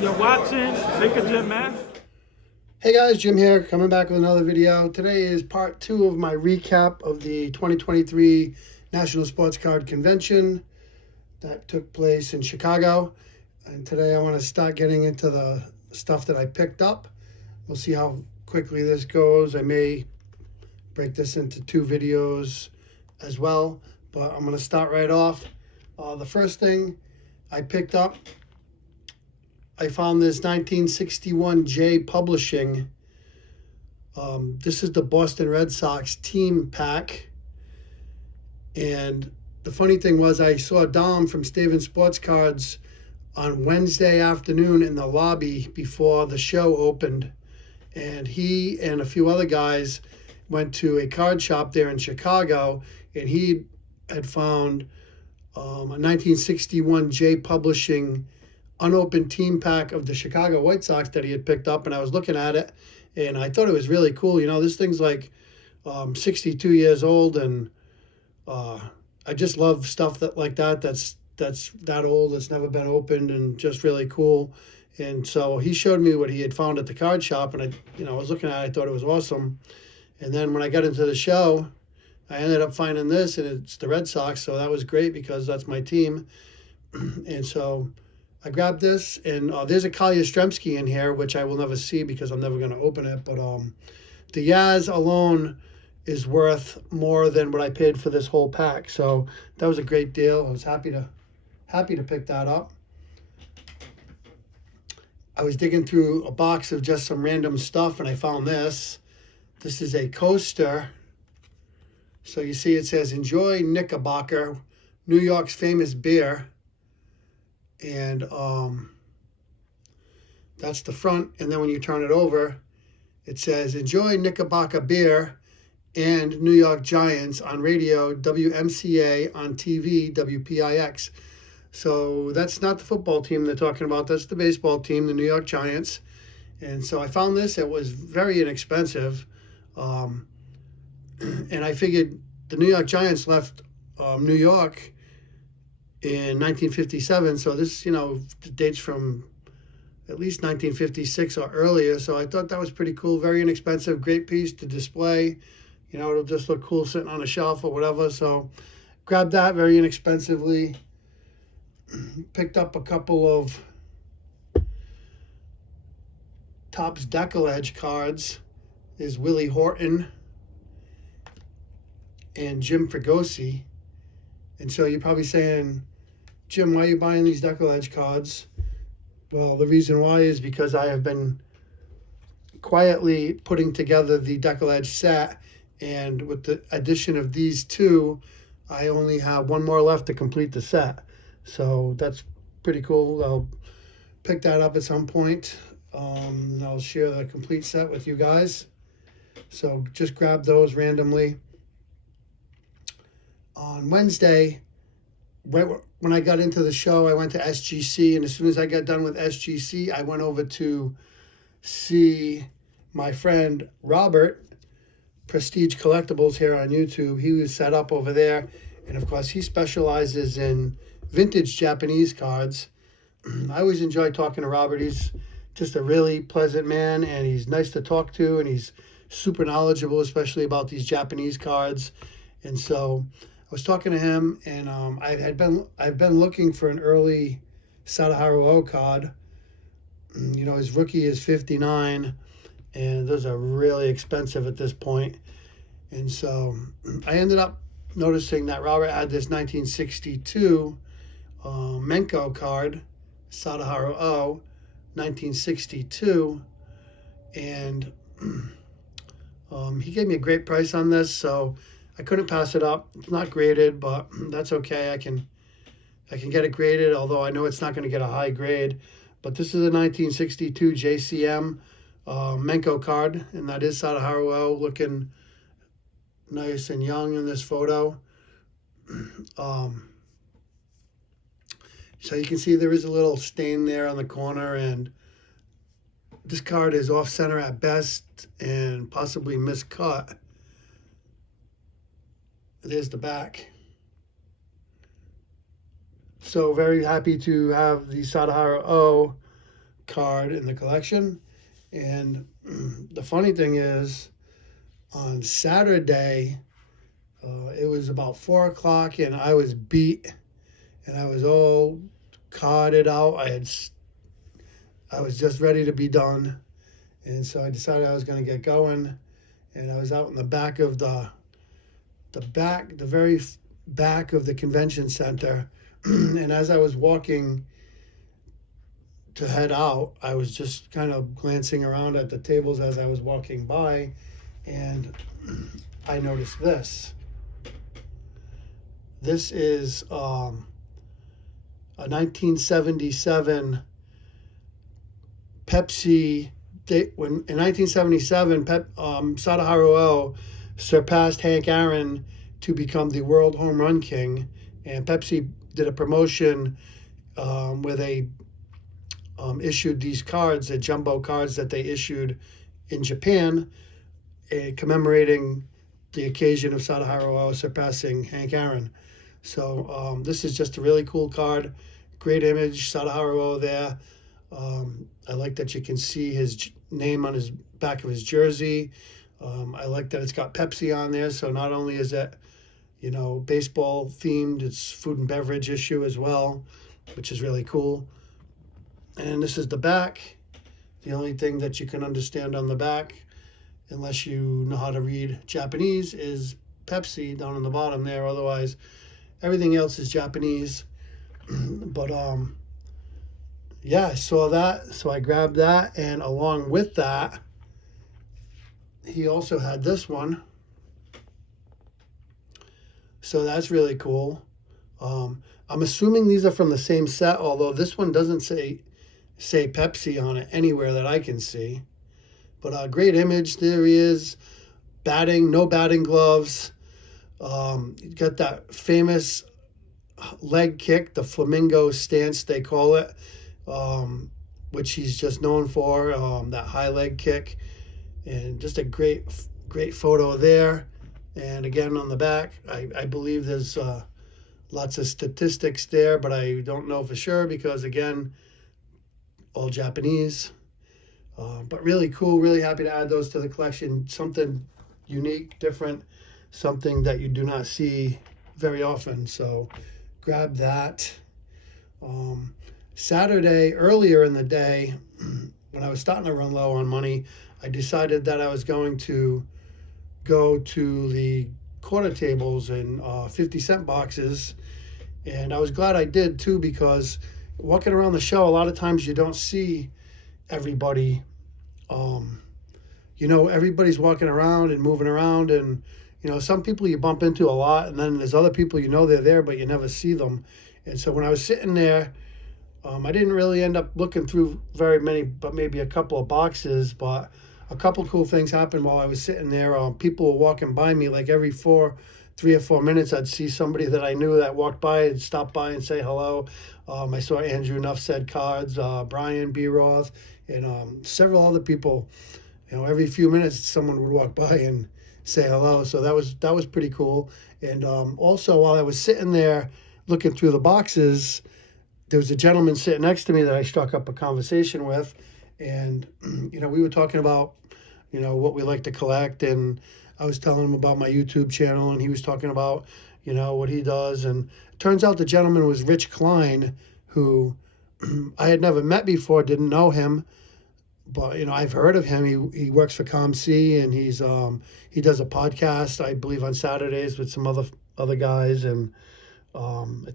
You're watching Think of Jim Math. Hey guys, Jim here, coming back with another video. Today is part 2 of my recap of the 2023 National Sports Card Convention that took place in Chicago. And today I want to start getting into the stuff that I picked up. We'll see how quickly this goes. I may break this into 2 videos as well, but I'm going to start right off. The first thing I picked up, I found this 1961 J Publishing. This is the Boston Red Sox team pack. And the funny thing was, I saw Dom from Staven Sports Cards on Wednesday afternoon in the lobby before the show opened. And he and a few other guys went to a card shop there in Chicago, and he had found a 1961 J Publishing unopened team pack of the Chicago White Sox that he had picked up, and I was looking at it, and I thought it was really cool. You know, this thing's like 62 years old, and I just love stuff like that. That's that old. That's never been opened, and just really cool. And so he showed me what he had found at the card shop, and I was looking at it. I thought it was awesome. And then when I got into the show, I ended up finding this, and it's the Red Sox. So that was great because that's my team. And so I grabbed this, and there's a Kyle Yastrzemski in here, which I will never see because I'm never going to open it. But the Yaz alone is worth more than what I paid for this whole pack. So that was a great deal. I was happy to pick that up. I was digging through a box of just some random stuff, and I found this. This is a coaster. So you see it says, "Enjoy Knickerbocker, New York's famous beer." And that's the front. And then when you turn it over, it says, "Enjoy Knickerbocker beer and New York Giants on radio, WMCA, on TV, WPIX." So that's not the football team they're talking about. That's the baseball team, the New York Giants. And so I found this. It was very inexpensive. And I figured the New York Giants left New York in 1957. So this, dates from at least 1956 or earlier. So I thought that was pretty cool. Very inexpensive, great piece to display. It'll just look cool sitting on a shelf or whatever. So grabbed that very inexpensively. Picked up a couple of Topps Deckel cards. There's Willie Horton and Jim Fregosi. And so you're probably saying, "Jim, why are you buying these Deckel cards?" Well, the reason why is because I have been quietly putting together the Deckel set, and with the addition of these two, I only have one more left to complete the set. So that's pretty cool. I'll pick that up at some point, and I'll share the complete set with you guys. So just grab those randomly. On Wednesday, right when I got into the show, I went to SGC, and as soon as I got done with SGC, I went over to see my friend Robert, Prestige Collectibles here on YouTube. He was set up over there, and of course he specializes in vintage Japanese cards. I always enjoy talking to Robert. He's just a really pleasant man, and he's nice to talk to, and he's super knowledgeable, especially about these Japanese cards. And so I was talking to him, and I've been looking for an early Sadaharu O card. His rookie is 59, and those are really expensive at this point. And so I ended up noticing that Robert had this 1962 Menko card, Sadaharu O, 1962, and he gave me a great price on this, so I couldn't pass it up. It's not graded, but that's okay. I can get it graded, although I know it's not going to get a high grade. But this is a 1962 JCM Menko card, and that is Sadaharu O, looking nice and young in this photo. So you can see there is a little stain there on the corner, and this card is off center at best and possibly miscut. There's the back. So very happy to have the Sadaharu O card in the collection. And the funny thing is, on Saturday, it was about 4 o'clock, and I was beat, and I was all carded out. I was just ready to be done, and so I decided I was going to get going. And I was out in the back of the very back of the convention center, and as I was walking to head out, I was just kind of glancing around at the tables as I was walking by, and I noticed this. This is a 1977 Pepsi. In 1977, Sadaharu O surpassed Hank Aaron to become the world home run king, and Pepsi did a promotion where they issued these cards, the jumbo cards that they issued in Japan, commemorating the occasion of Sadaharu O surpassing Hank Aaron. So this is just a really cool card. Great image, Sadaharu O there. I like that you can see his name on his back of his jersey. I like that it's got Pepsi on there, so not only is it, baseball themed, it's food and beverage issue as well, which is really cool. And this is the back. The only thing that you can understand on the back, unless you know how to read Japanese, is Pepsi down on the bottom there. Otherwise, everything else is Japanese. But yeah, I saw that, so I grabbed that, and along with that, he also had this one. So that's really cool. I'm assuming these are from the same set, although this one doesn't say Pepsi on it anywhere that I can see. But a great image. There he is, batting, no batting gloves. You got that famous leg kick, the flamingo stance they call it, which he's just known for, that high leg kick. And just a great photo there. And again, on the back, I believe there's lots of statistics there, but I don't know for sure because, again, all Japanese. But really cool, really happy to add those to the collection. Something unique, different, something that you do not see very often. So grab that. Saturday, earlier in the day, when I was starting to run low on money, I decided that I was going to go to the quarter tables and 50-cent boxes. And I was glad I did too, because walking around the show, a lot of times you don't see everybody. Everybody's walking around and moving around, and some people you bump into a lot, and then there's other people they're there, but you never see them. And so when I was sitting there, I didn't really end up looking through very many, but maybe a couple of boxes. But a couple cool things happened while I was sitting there. People were walking by me, like every 3 or 4 minutes, I'd see somebody that I knew that walked by and stop by and say hello. I saw Andrew Nuff Said Cards, Brian B. Roth, and several other people. Every few minutes someone would walk by and say hello. So that was pretty cool. And also, while I was sitting there looking through the boxes, there was a gentleman sitting next to me that I struck up a conversation with, and we were talking about what we like to collect, and I was telling him about my YouTube channel, and he was talking about what he does. And it turns out the gentleman was Rich Klein, who I had never met before, didn't know him, but I've heard of him. He works for ComC, and he does a podcast, I believe, on Saturdays with some other guys, and I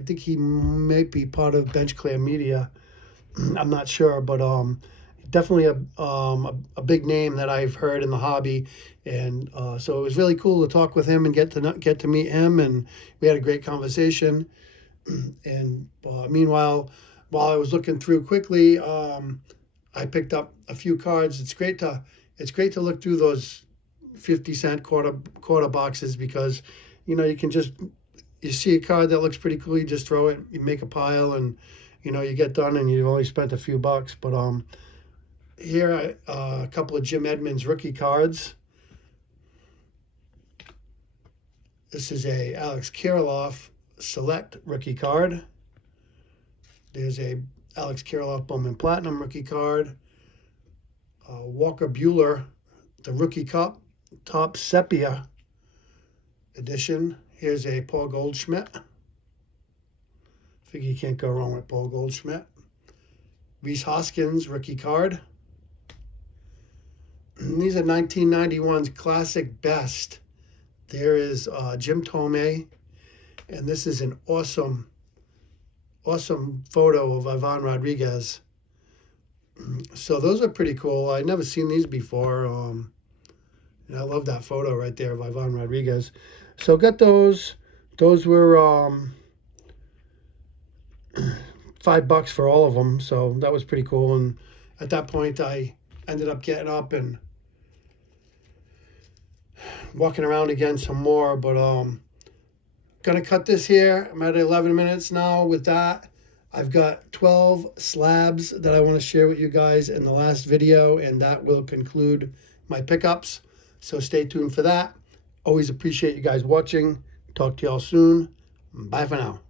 think he may be part of Bench Clear Media. I'm not sure, but definitely a big name that I've heard in the hobby, and so it was really cool to talk with him and get to meet him, and we had a great conversation. And meanwhile, while I was looking through quickly, I picked up a few cards. It's great to look through those 50-cent quarter boxes, because you see a card that looks pretty cool, you just throw it, you make a pile, and you get done, and you've only spent a few bucks. But here a couple of Jim Edmonds rookie cards. This is a Alex Kirilloff Select rookie card. There's a Alex Kirilloff Bowman Platinum rookie card. Walker Buehler, the Rookie Cup, Top Sepia edition. Here's a Paul Goldschmidt. Figure you can't go wrong with Paul Goldschmidt. Rhys Hoskins, rookie card. And these are 1991's Classic Best. There is Jim Thome, and this is an awesome photo of Ivan Rodriguez. So those are pretty cool. I'd never seen these before. And I love that photo right there of Ivan Rodriguez. So got those. Those were $5 for all of them. So that was pretty cool. And at that point, I ended up getting up and walking around again some more. But gonna cut this here. I'm at 11 minutes now with that. I've got 12 slabs that I want to share with you guys in the last video, and that will conclude my pickups. So stay tuned for that. Always appreciate you guys watching. Talk to y'all soon. Bye for now.